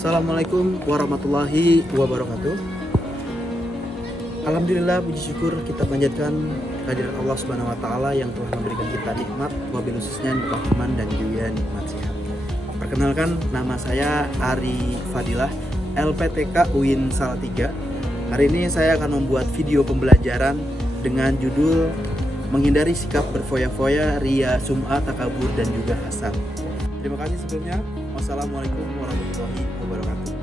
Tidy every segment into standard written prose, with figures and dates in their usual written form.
Assalamualaikum warahmatullahi wabarakatuh. Alhamdulillah, puji syukur kita panjatkan kehadirat Allah Subhanahu wa taala yang telah memberikan kita nikmat, wabil khususnya nikmat iman dan juga nikmat sehat. Perkenalkan, nama saya Ari Fadilah, LPTK UIN Salatiga. Hari ini saya akan membuat video pembelajaran dengan judul menghindari sikap berfoya-foya, ria, sum'ah, takabur dan juga hasad. Terima kasih sebelumnya. Wassalamualaikum warahmatullahi wabarakatuh.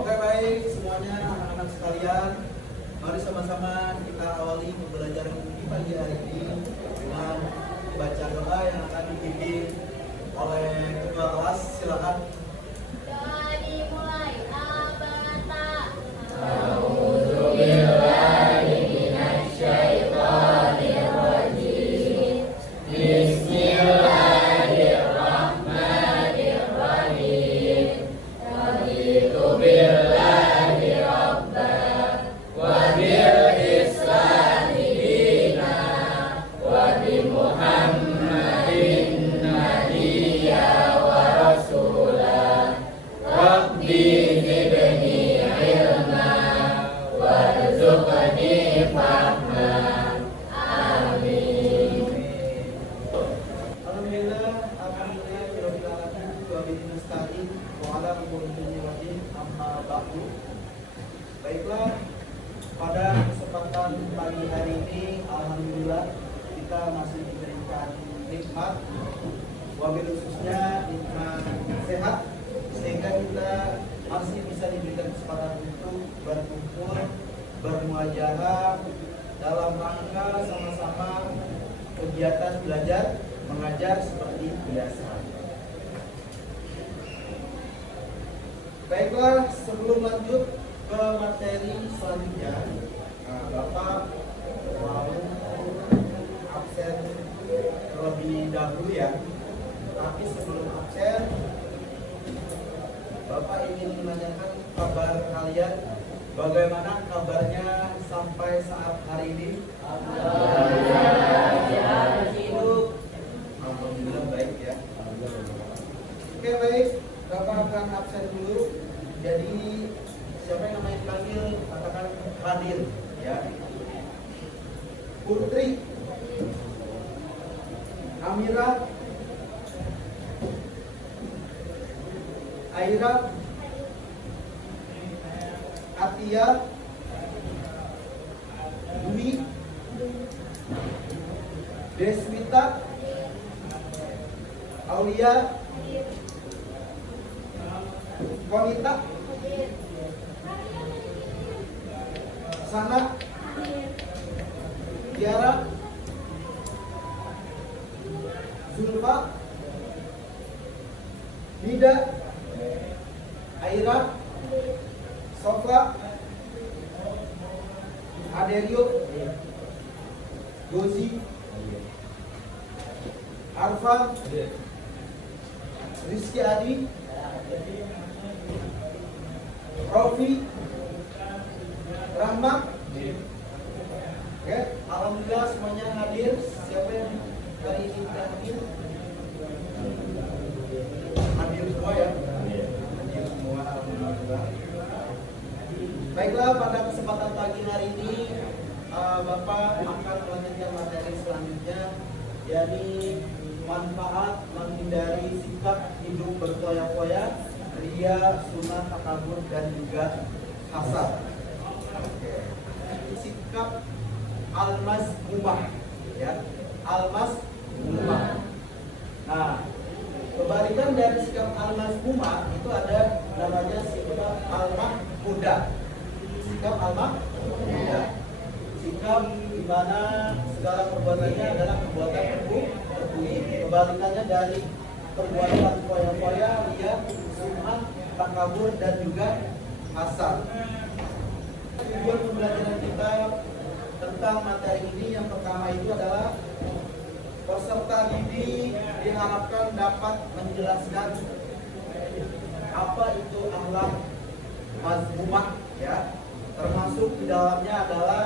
Oke, baik semuanya anak-anak sekalian, mari sama-sama kita awali pembelajaran di pagi hari ini dengan baca doa yang akan dipimpin oleh ketua kelas. Silakan. Doa dimulai. Abata. Baiklah, pada kesempatan pagi hari ini alhamdulillah kita masih diberikan nikmat, wabil khususnya nikmat sehat, sehingga kita masih bisa diberikan kesempatan untuk berkumpul, bermuajalah dalam rangka sama-sama kegiatan belajar mengajar seperti biasa. Baiklah, sebelum lanjut ke materi selanjutnya, Bapak mau absen terlebih dahulu ya. Tapi sebelum absen, Bapak ingin menanyakan kabar kalian. Bagaimana kabarnya sampai saat hari ini? Alhamdulillah baik ya. Oke, baik. Bapak akan absen dulu. Jadi siapa yang namanya dipanggil katakan hadir ya. Putri, Amira, Aira, Atia, Dwi, Deswita, Aulia, Konita, Sana, Tiara, Zulfa, Nida, Aira, Sofla, Adelio, Gozi, Arfan, Rizky Adi, Rofi, Rahmat. Oke, alhamdulillah semuanya hadir. Siapa yang hari ini tidak hadir? Hadir semua ya? Hadir semua, alhamdulillah. Baiklah, pada kesempatan pagi hari ini Bapak akan melanjutkan materi selanjutnya, yakni manfaat menghindari sikap hidup berfoya-foya, ria, sunnah, takabur dan juga hasad. Sikap al-mazmumah ya, al-mazmumah. Nah, kebalikan dari sikap al-mazmumah itu ada namanya sikap al-mahmudah. Sikap al-mahmudah, sikap di mana segala perbuatannya adalah perbuatan terpuji. Kebalikannya dari perbuatan foya-foya, ria, sum'ah, takabur dan juga hasad. Tujuan pembelajaran kita tentang materi ini yang pertama itu adalah peserta didik diharapkan dapat menjelaskan apa itu akhlak mazmumah ya, termasuk di dalamnya adalah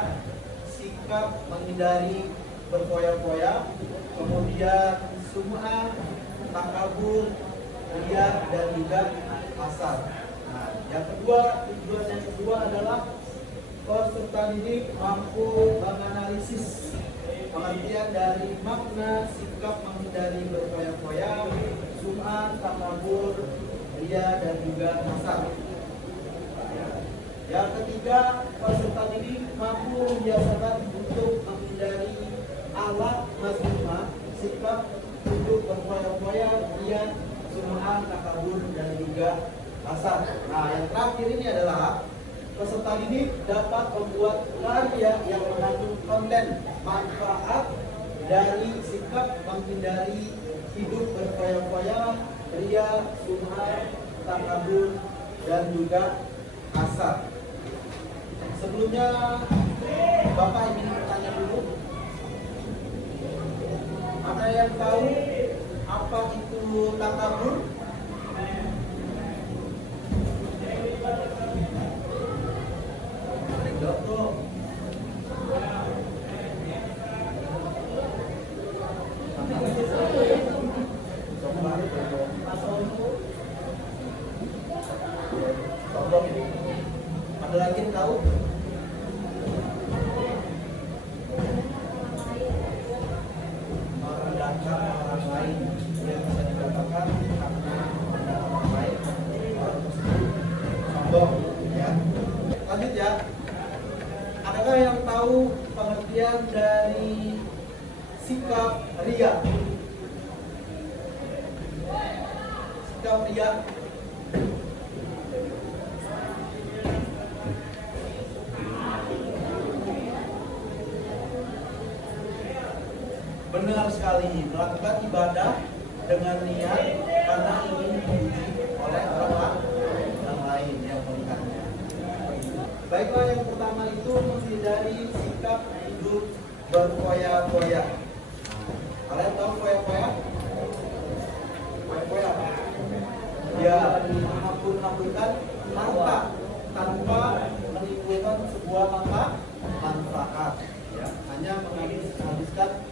sikap menghindari berfoya-foya, kemudian sum'ah, takabur, ria dan juga hasad. Nah, yang kedua, tujuan yang kedua adalah peserta didik mampu menganalisis pengertian dari makna sikap menghindari berfoya-foya, sum'ah, takabur, ria, dan juga hasad. Yang ketiga, peserta didik mampu membiasakan untuk menghindari alat mazmumah, sikap untuk berfoya-foya, ria, sum'ah, takabur, dan juga hasad. Nah, yang terakhir ini adalah peserta didik dapat membuat karya yang mengandung konten manfaat dari sikap menghindari hidup berfoya-foya, ria, sum'ah, takabur, dan juga hasad. Sebelumnya Bapak ingin bertanya dulu, ada yang tahu apa itu takabur? Ada lagi yang tahu? Merendahkan orang lain yang bisa dikatakan karena merendahkan orang lain, orang tersebut sombong, ya. Lanjut ya. Adakah yang tahu pengertian dari sikap ria? Sikap ria. Benar sekali, melakukan ibadah dengan niat karena ingin dipuji oleh orang lain yang melihatnya. Baiklah, yang pertama itu menghindari sikap hidup berfoya-foya. Kalian tahu foya-foya? Foya-foya apa? Ya, menakut-nakutkan harta tanpa menimbulkan sebuah manfaat. Ya, hanya menghabiskan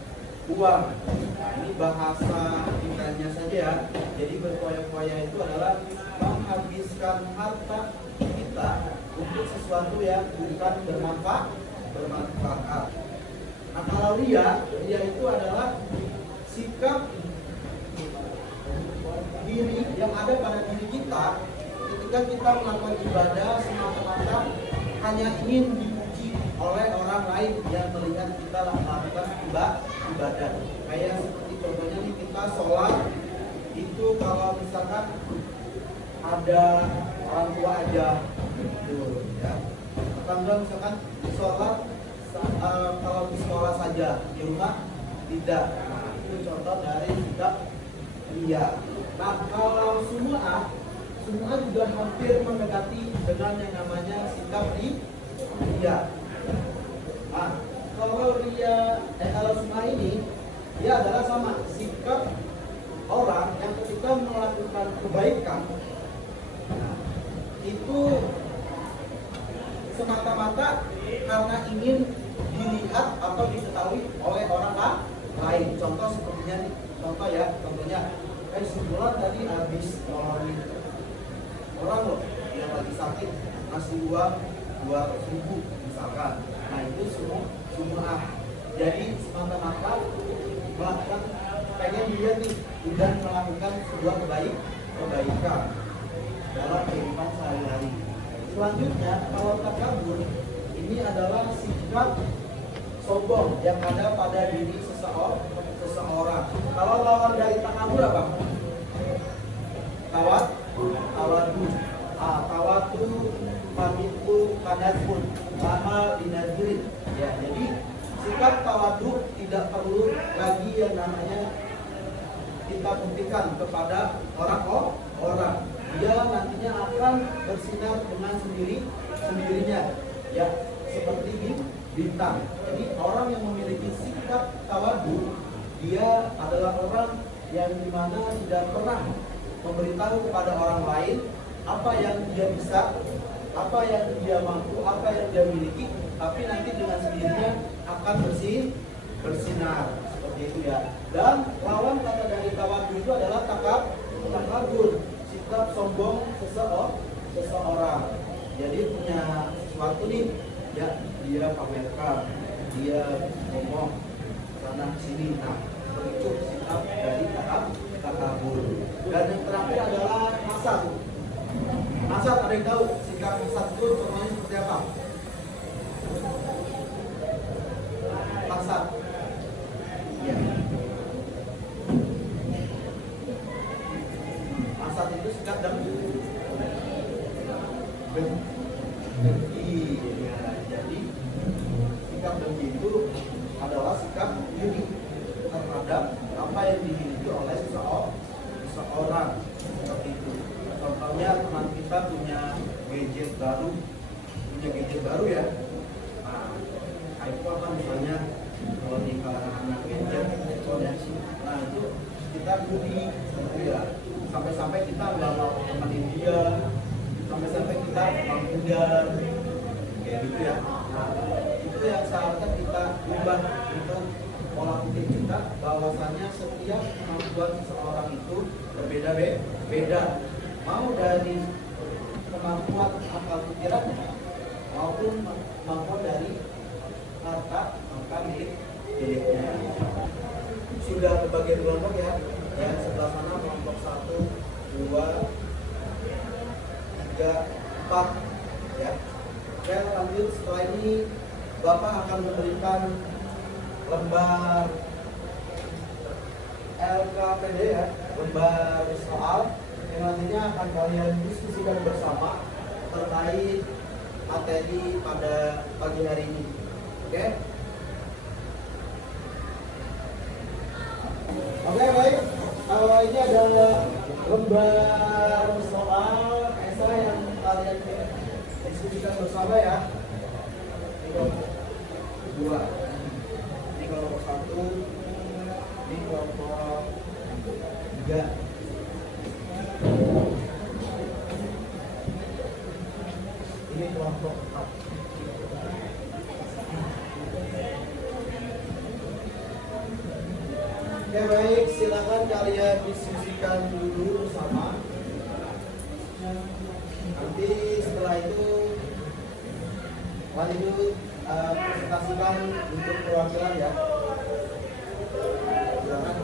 uang. Nah, ini bahasa kitanya saja ya. Jadi berfoya-foya itu adalah menghabiskan harta kita untuk sesuatu yang bukan bermanfaat. Nah, kalau ria itu adalah sikap diri yang ada pada diri kita ketika kita melakukan ibadah semata-mata hanya ingin dipuji oleh orang lain yang melihat kita melakukan ibadah. Kayak seperti contohnya nih, kita sholat itu kalau misalkan ada orang tua aja gitu ya. Atau misalkan sholat kalau di sekolah saja, di rumah tidak. Nah, itu contoh dari sikap ria. Nah, kalau semua juga hampir mendekati dengan yang namanya sikap ria. Nah, kalau semua ini dia adalah sama sikap orang yang ketika melakukan kebaikan, nah, itu semata-mata karena ingin dilihat atau diketahui oleh orang lain. Contoh sepertinya nih, contohnya sebulan tadi habis nolongin orang loh yang lagi sakit, ngasih uang 2.000 misalkan. Nah, itu semua jadi semata-mata melakukan, pengen dilihat nih udah melakukan sebuah kebaikan dalam kehidupan sehari-hari. Selanjutnya, kalau takabur ini adalah sikap sombong yang ada pada diri seseorang. Kalau lawan dari takabur apa? Tawadu. Tawadu pamitu kanazun mahal dinadirin. Ya, jadi sikap tawadu tidak perlu lagi yang namanya kita buktikan kepada orang. Dia nantinya akan bersinar dengan sendirinya, ya, seperti bintang. Jadi orang yang memiliki sikap tawadu, dia adalah orang yang dimana tidak pernah memberitahu kepada orang lain apa yang dia bisa, apa yang dia mampu, apa yang dia miliki, tapi nanti dengan sendirinya akan bersinar seperti itu ya. Dan lawan kata dari tawadu itu adalah takabur. sikap sombong seseorang. Jadi punya sesuatu nih, ya dia pamerkan, dia ngomong sana sini. Nah, itu sikap dari takabur. Dan yang terakhir adalah hasad. Hasad, ada yang tahu sikap hasad itu contohnya seperti apa? Hasad. Ya. Hasad itu sikap dengki. Ya. Jadi sikap dengki itu adalah sikap iri terhadap apa yang dimiliki oleh seseorang seperti itu. Contohnya teman kita punya gadget baru ya. Nah, iPhone kan misalnya kalau di kalangan anak gadget iPhone ya. Nah itu kita beli gitu ya. Sampai-sampai kita nggak mau temenin dia, sampai-sampai kita mengundang kayak gitu ya. Nah itu yang seharusnya kita ubah untuk pola pikir kita, bahwasanya setiap kemampuan seseorang itu berbeda-beda, mau dari kemampuan akal pikirannya maupun kemampuan dari harta miliknya. Sudah terbagi kelompok ya, yang sebelah sana kelompok 1, 2, 3, 4 ya. Oke, lanjut. Setelah ini Bapak akan memberikan lembar LKPD ya, lembar soal yang nantinya akan kalian diskusikan bersama terkait materi pada pagi hari ini. Oke? Oke, baik. Kalau ini adalah lembar soal esai yang kalian diskusikan bersama ya. Ini kelompok 2. Ini kelompok 1. Ini kelompok 3. Ini kelompok 4. Oke, baik, silakan kalian diskusikan dulu bersama. Nanti setelah itu lanjut presentasikan untuk perwakilan ya. Silakan.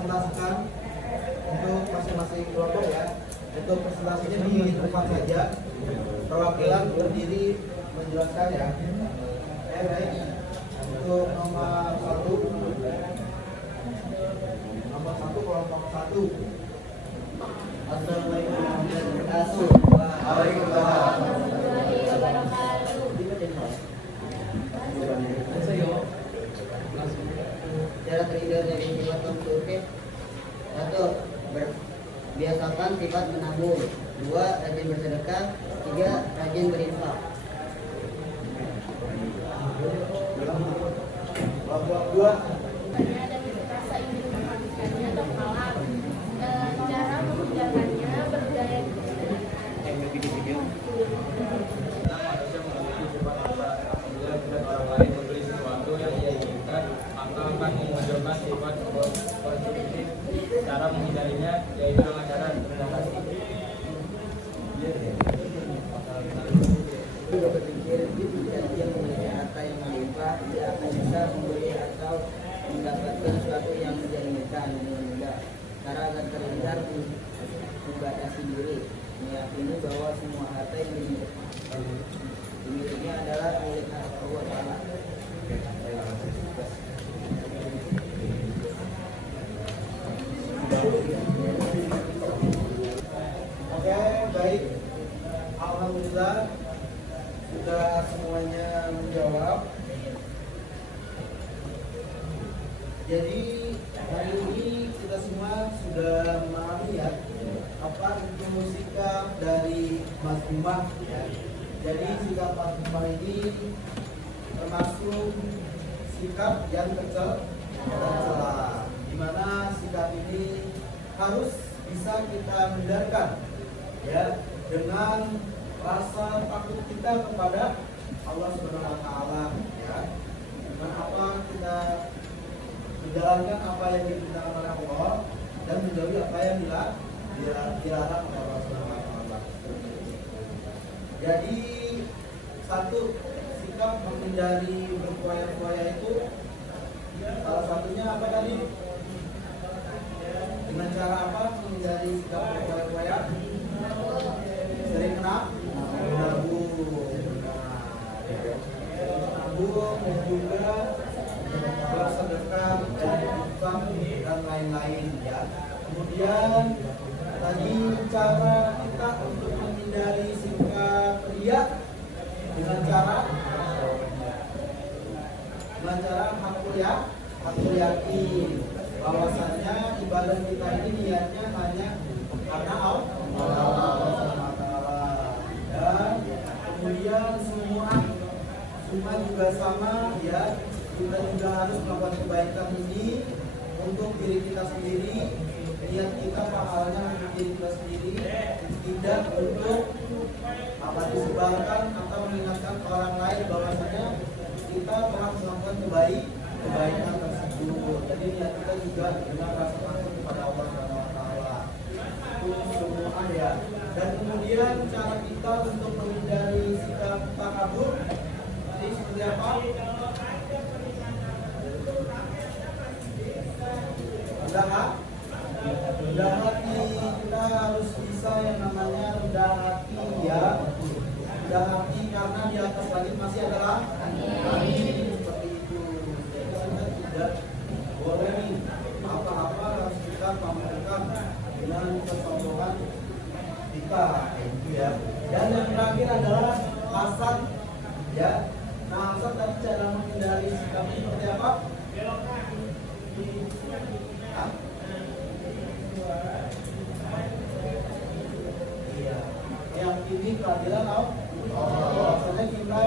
Presentasikan untuk masing-masing kelompok ya. Untuk presentasinya di tempat saja. Perwakilan berdiri menjelaskan ya. Baik. Untuk nomor 1 kelompok 1. Assalamualaikum warahmatullahi wabarakatuh. Waalaikumsalam. Cara terhindar dari sifat konsumtif. 1. Biasakan sifat menabung. 2. Rajin bersedekah. 3. Rajin berinfak. Kelompok 2. Dan rasa ingin memakannya atau halal. Cara mengerjakannya berdaya Manusia memiliki sifat rasa apabila melihat orang lain membeli sesuatu yang ia inginkan, maka akan memunculkan sifat konsumtif. Cara menghindarinya yaitu dengan cara rendah hati. Juga berpikir jika dia memiliki harta yang melimpah, dia akan bisa membeli atau mendapatkan sesuatu yang dia inginkan dengan mudah. Cara agar terhindar membatasi diri, meyakini bahwa semua harta yang dimilikinya adalah milik Allah Ta'ala. Oke, baik. Alhamdulillah sudah semuanya menjawab. Jadi hari ini kita semua sudah memahami ya apa itu sikap dari Mas Umar ya. Jadi sikap Mas Umar ini termasuk sikap yang tercela, di mana sikap ini harus bisa kita hindarkan ya dengan rasa takut kita kepada Allah Subhanahu wa taala ya. Dengan apa kita menjalankan apa yang diperintahkan oleh Allah dan menjauhi apa yang dilarang oleh Allah Subhanahu wa taala. Jadi satu sikap menghindari berfoya-foya itu salah satunya apa tadi? lain-lain ya. Kemudian tadi cara kita untuk menghindari sikap riya dengan cara hakul yakin bahwasanya ibadah kita ini niatnya hanya karena Allah dan kemudian semua juga sama ya, kita juga harus melakukan kebaikan ini untuk diri kita sendiri, niat kita pahalanya untuk diri kita sendiri, tidak untuk disebarkan atau mengingatkan ke orang lain bahwasanya kita telah melakukan kebaikan tersebut. Jadi niat kita juga dengan rasa takut kepada Allah Subhanahu. Itu semua ya. Dan kemudian cara kita untuk menghindari sikap takabur tadi seperti apa? Rendah hati, kita harus bisa yang namanya rendah hati ya. Rendah hati karena di atas langit masih adalah langit, seperti itu. Kita tidak boleh apa-apa harus kita pamerkan dengan kesombongan kita, itu ya. Dan yang terakhir adalah hasad ya. Nah, hasad tadi cara menghindari sikap seperti apa? Iya. Yang ini keadilan Allah. Maksudnya kita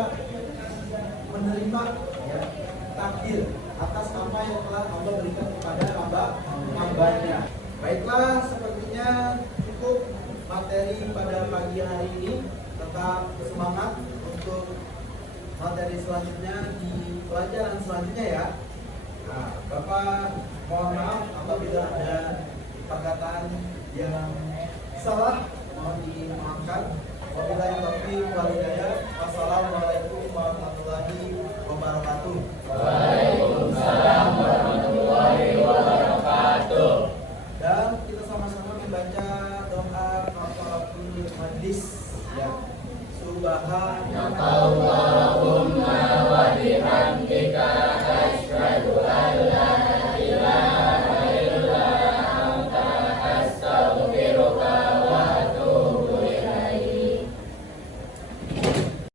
menerima ya, takdir atas apa yang telah Allah berikan kepada hamba-hambanya. Baiklah, sepertinya cukup materi pada pagi hari ini. Tetap semangat untuk materi selanjutnya di pelajaran selanjutnya ya. Nah, Bapak mohon maaf apabila ada perkataan yang salah, mohon dimaafkan. Wabillahi taufiq wal hidayah. Wassalamualaikum warahmatullahi wabarakatuh.